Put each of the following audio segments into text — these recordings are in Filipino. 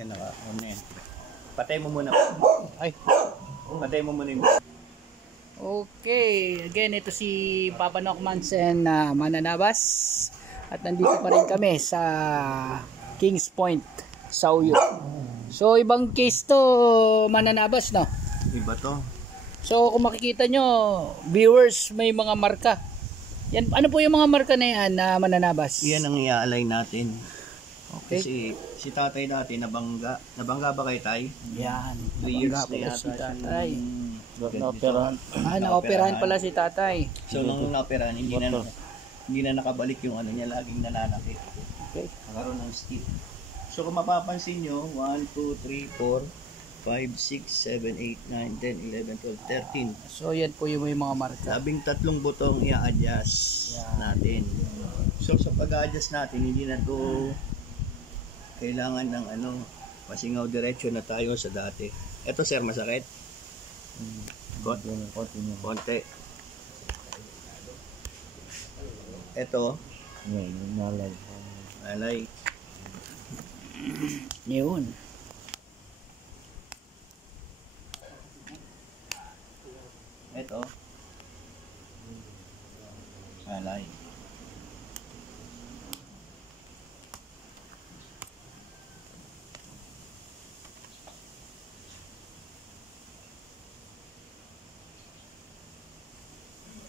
Yan, naka-on na yan. Patay mo muna. Ay. Patay mo muna yung... Okay, again ito si Papa Nokmans and Mananabas. At nandito pa rin kami sa Kings Point, Sauyo. So ibang case to, Mananabas, no? Iba to. So kung makikita nyo, viewers, may mga marka. Yan, ano po yung mga marka na yan na Mananabas? Yan ang i-align natin. Okay. Kasi si tatay dati nabangga. Nabangga ba kay tay? Yan. 3 years Nabangga na pala si yata tatay. Na-operahan. Na-operahan pala si tatay. So nung na-operahan, hindi na nakabalik yung ano niya, laging nananakit. Okay. Nakaroon ng skip. So kung mapapansin nyo, 1, 2, 3, 4, 5, 6, 7, 8, 9, 10, 11, 12, 13. So yan po yung may mga marka. 13 butong i-adjust natin. So sa pag-adjust natin, hindi na to kailangan ng ano, pasingaw diretso na tayo sa dati. Ito sir, masakit? Konti. Ito, alay. Yun. Ito, alay.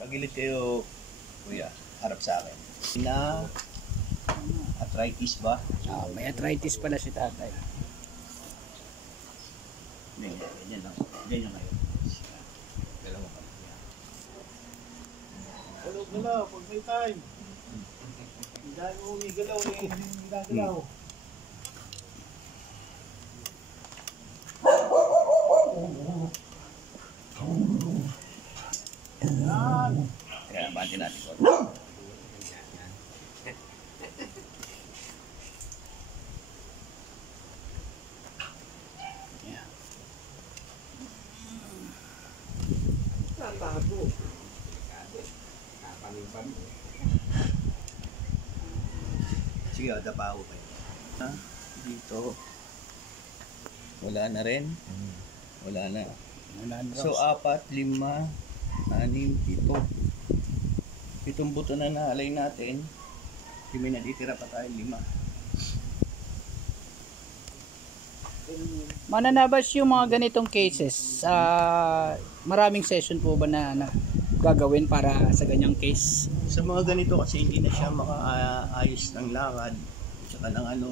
Pagilid kayo, kuya, harap sa akin. Na arthritis ba? May arthritis pala si tatay. Ganyan lang. Ganyan kayo. Dalawa pa. Tulog na lang, pag may time. Hindi mo umigalaw, hindi gagalaw. Kaya bati natin ko. Sige, dapa ako kayo. Dito. Wala na rin. Wala na. So, 4, 5, 6, 7. 7 buto na naalay natin. May natitira pa tayo 5. Mananabas yung mga ganitong cases. Maraming session po ba na gagawin para sa ganyang case? Sa mga ganito kasi hindi na siya makaayos ng lakad. Tsaka ng ano,